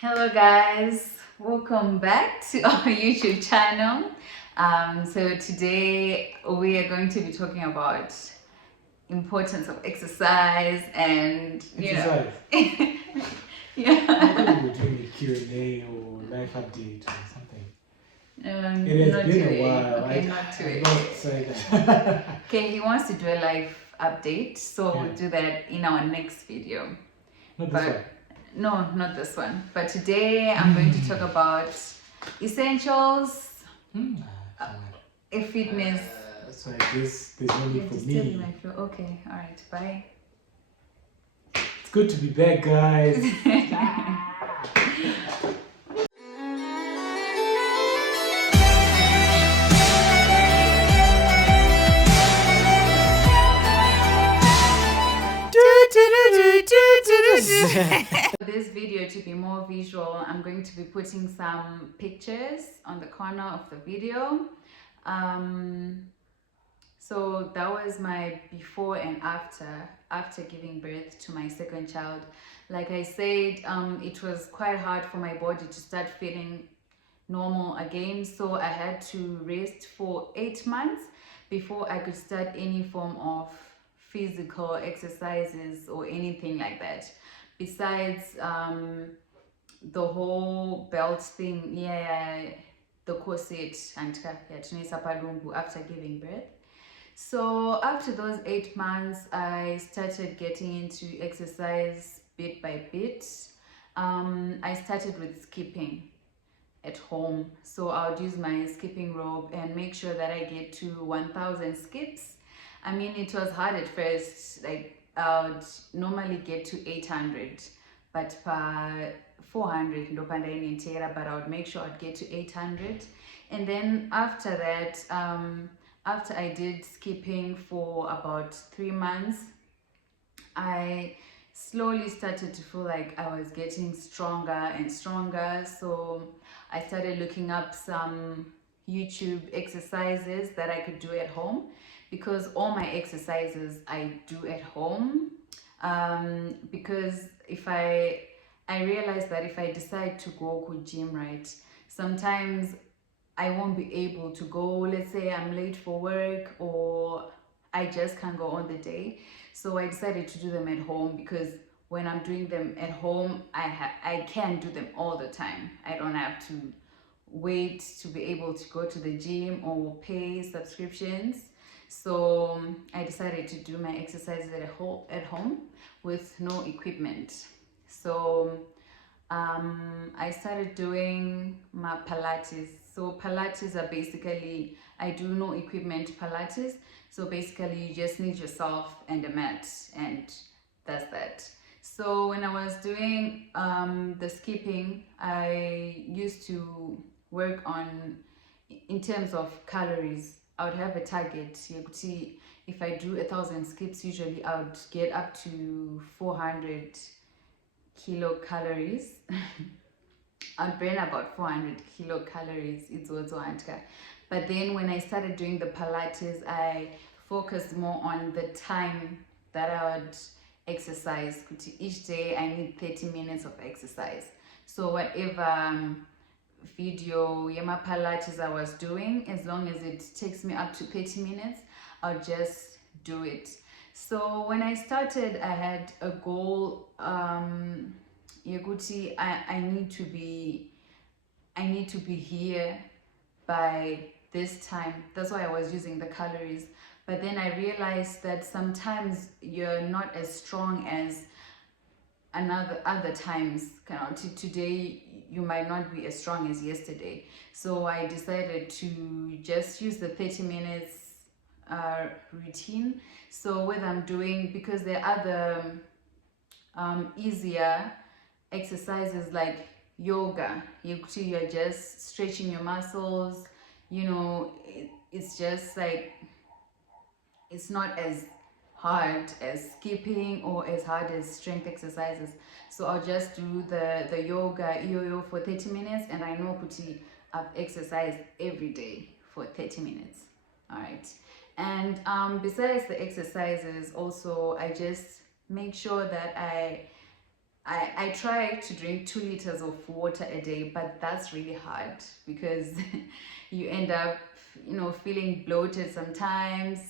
Hello guys, welcome back to our YouTube channel. So today we are going to be talking about importance of exercise and Exercise. yeah. How come we're doing a Q&A or life update or something? It has Not been a today. while. Okay, not I've today. not said that. Okay, he wants to do a live update, so Yeah. we'll do that in our next video. Not this But one. no, not this one. But today I'm going to talk about essentials, Come a fitness. so I guess there's no need You're for disturbing me. my flow. Okay, all right, bye. It's good to be back, guys. For this video to be more visual, I'm going to be putting some pictures on the corner of the video. So that was my before and after giving birth to my second child. Like I said, it was quite hard for my body to start feeling normal again, so I had to rest for 8 months before I could start any form of physical exercises or anything like that. Besides the whole belt thing, the corset and after giving birth. So after those 8 months, I started getting into exercise bit by bit. I started with skipping at home. So I would use my skipping rope and make sure that I get to 1,000 skips. I mean, it was hard at first. Like I would normally get to 800, but per 400 but I would make sure I'd get to 800. And then after that, after I did skipping for about 3 months, I slowly started to feel like I was getting stronger and stronger. So I started looking up some YouTube exercises that I could do at home, because all my exercises I do at home. Because if I realized that if I decide to go to gym, right, sometimes I won't be able to go. Let's say I'm late for work or I just can't go on the day. So I decided to do them at home, because when I'm doing them at home, I can do them all the time. I don't have to wait to be able to go to the gym or pay subscriptions. So I decided to do my exercises at home with no equipment. So I started doing my Pilates. So Pilates are basically, I do no equipment Pilates. So basically you just need yourself and a mat, and that's that. So when I was doing the skipping, I used to work on, in terms of calories, I would have a target. You could see if I do 1,000 skips, usually I would get up to 400 kilocalories. I'd burn about 400 kilocalories. It's also antka. But then when I started doing the Pilates, I focused more on the time that I would exercise. Each day I need 30 minutes of exercise. So whatever video Yama Pilates I was doing, as long as it takes me up to 30 minutes, I'll just do it. So when I started, I had a goal. Yaguti, I need to be here by this time. That's why I was using the calories. But then I realized that sometimes you're not as strong as other times. Today you might not be as strong as yesterday. So I decided to just use the 30 minutes routine. So what I'm doing, because there are other easier exercises like yoga, you're just stretching your muscles, it's just like, it's not as hard as skipping or as hard as strength exercises. So I'll just do the yoga yo for 30 minutes, and I know kuti I've exercised every day for 30 minutes. All right. And besides the exercises, also I just make sure that I I try to drink 2 liters of water a day, but that's really hard because you end up, feeling bloated sometimes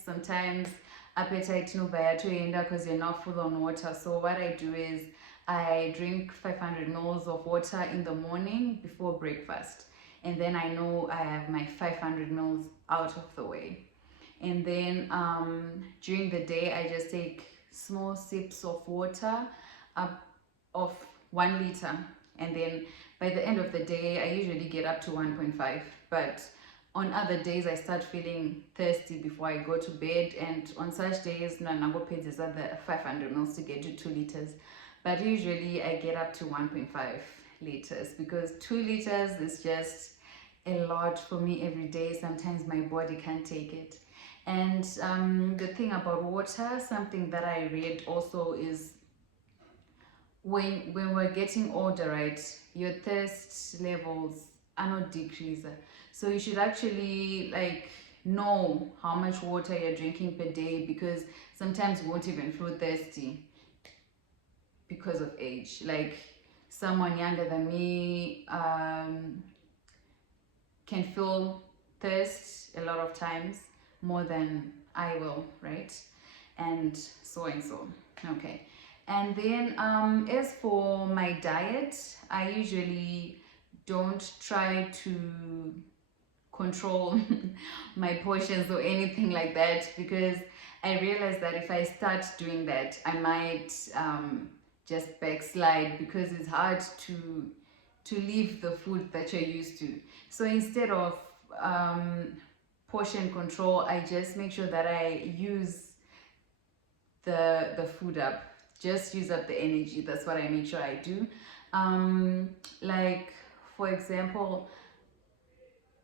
appetite no baya to end up because you're not full on water. So what I do is I drink 500 mils of water in the morning before breakfast, and then I know I have my 500 mils out of the way. And then during the day I just take small sips of water of 1 liter, and then by the end of the day I usually get up to 1.5. But on other days I start feeling thirsty before I go to bed, and on such days nango pages are the 500 mils to get to 2 liters. But usually I get up to 1.5 liters because 2 liters is just a lot for me every day. Sometimes my body can't take it. And the thing about water, something that I read also is when we're getting older, right, your thirst levels are not decreasing. So you should actually like know how much water you're drinking per day, because sometimes you won't even feel thirsty because of age. Like someone younger than me can feel thirst a lot of times more than I will, right? And so. Okay. And then as for my diet, I usually don't try to control my portions or anything like that, because I realize that if I start doing that, I might just backslide, because it's hard to leave the food that you're used to. So instead of portion control, I just make sure that I use the food up, just use up the energy. That's what I make sure I do. Like for example,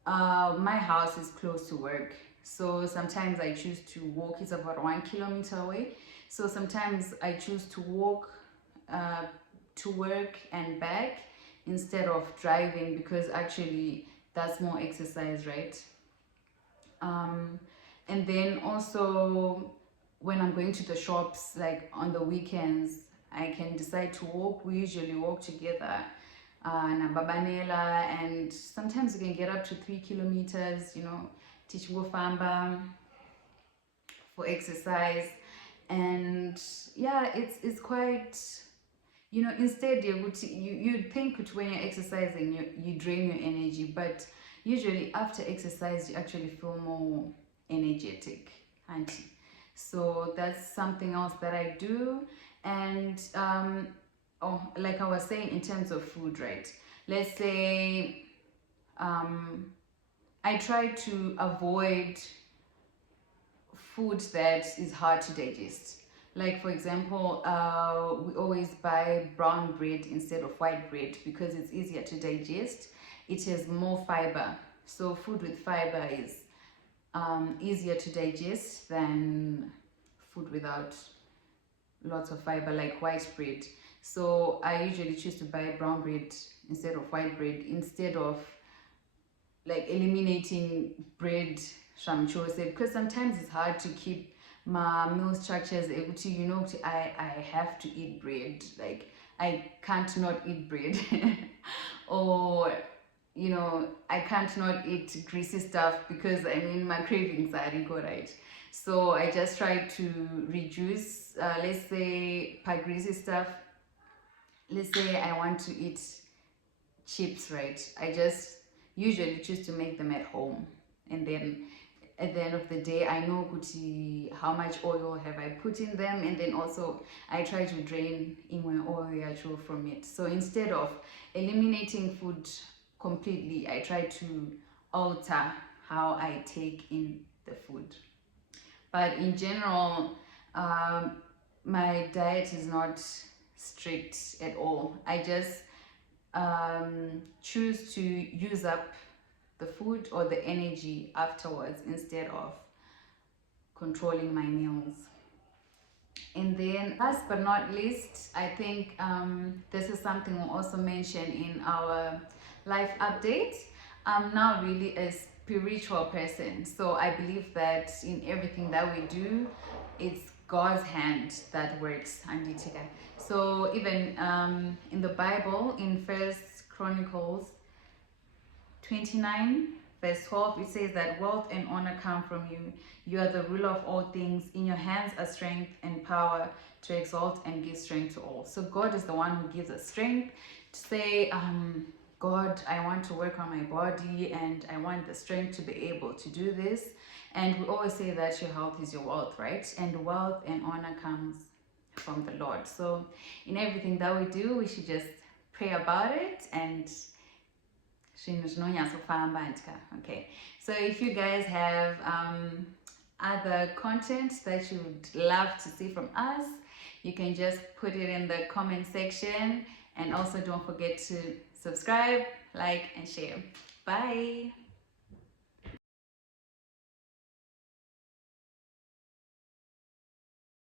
my house is close to work, so sometimes I choose to walk. It's about 1 kilometer away, so sometimes I choose to walk to work and back instead of driving, because actually that's more exercise, right? And then also when I'm going to the shops, like on the weekends, I can decide to walk. We usually walk together, na Babanela, and sometimes we can get up to 3 kilometers, Tichingo Famba for exercise. And yeah, it's quite, instead you'd think when you're exercising you drain your energy, but usually after exercise you actually feel more energetic, auntie. So that's something else that I do. And like I was saying, in terms of food, right, let's say I try to avoid food that is hard to digest. Like for example, we always buy brown bread instead of white bread because it's easier to digest. It has more fiber. So food with fiber is easier to digest than food without lots of fiber, like white bread. So I usually choose to buy brown bread instead of white bread, instead of like eliminating bread shamchose, because sometimes it's hard to keep my meal structures able to, I have to eat bread, like I can't not eat bread or I can't not eat greasy stuff, because my cravings are equal, right? So I just try to reduce, let's say per greasy stuff, let's say I want to eat chips, right? I just usually choose to make them at home, and then at the end of the day I know how much oil have I put in them, and then also I try to drain in my oil actual from it. So instead of eliminating food completely, I try to alter how I take in the food. But in general, my diet is not strict at all. I just choose to use up the food or the energy afterwards instead of controlling my meals. And then last but not least, I think this is something we'll also mention in our life update. I'm now really a spiritual person, so I believe that in everything that we do, it's God's hand that works. So even in the Bible, in First Chronicles 29 verse 12, it says that wealth and honor come from you. You are the ruler of all things. In your hands are strength and power to exalt and give strength to all. So God is the one who gives us strength to say, God, I want to work on my body and I want the strength to be able to do this. And we always say that your health is your wealth, right? And wealth and honor comes from the Lord. So in everything that we do, we should just pray about it and okay. So if you guys have other content that you would love to see from us, you can just put it in the comment section, and also don't forget to subscribe, like, and share. Bye.